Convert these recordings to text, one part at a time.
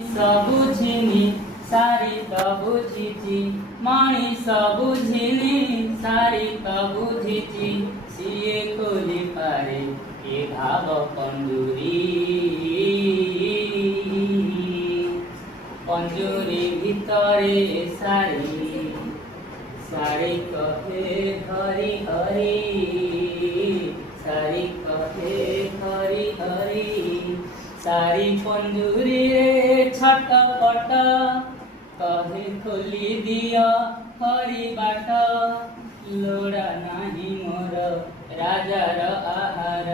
ସବୁଝିନି ସାରି ତ ବୁଝିଛି ମଣିଷ ବୁଝିନି ସାରି ତ ବୁଝିଛି ସିଏ ଖୋଲି ପାରେ ଏ ଭାବ ପଞ୍ଜୁରୀ ପଞ୍ଜୁରୀ ଭିତରେ ସାରି ସାରି କହେ ହରି ହରି ସାରି କହେ ହରି ହରି सारी पंजूरी रे छटपट कहे खोली दिया हरि बाट लोड़ा नाही मोर राजार आहार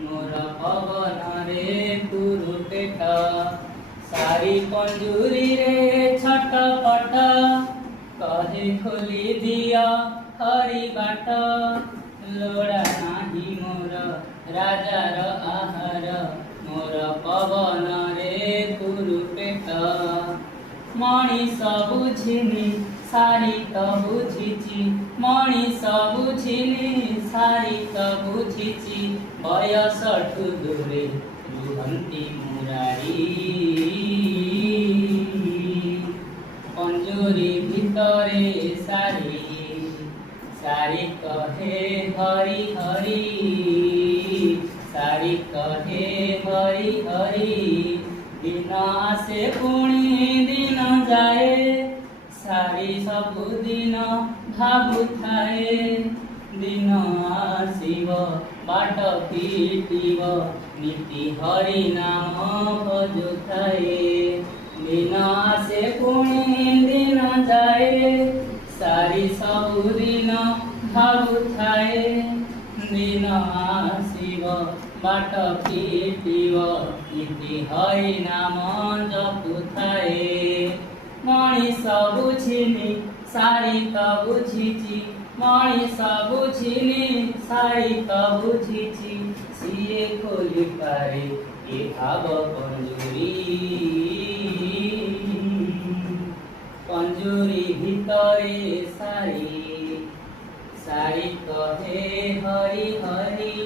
मोर पवन रे तुरु पेट सारी पंजूरी रे छटपट कहे खोली दिया हरि बाट लोड़ा नाही मोर राजार आहार मोर पवन रे तुरु पेट मणिष बुझिनी सारी त बुझिची मणिष बुझिनी सारी त बुझिची बयसठु दूरे रुहन्ती मुरारी पंजूरी भितरे सारी सारी कहे हरि हरि सारी कहे हरि हरि दिन आसे पुणी दिन जाए सारी सबु दिन भाबु थाए दिन आसिब बाट फिटिब नीति हरि नाम भजु थाए दिन आसे पुणी दिन जाए सारी सबु दिन भाबु थाए दिन आसिब बाट फिटिब नीति हरि नाम जपु थाए मणिष बुझिनी सारी त बुझिची मणिष बुझिनी सारी त बुझिची सिए खोली पारे ए भाव पंजूरी पंजूरी भितरे सारी सारी कहे हरि हरि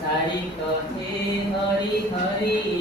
सारी कहे हरि हरि।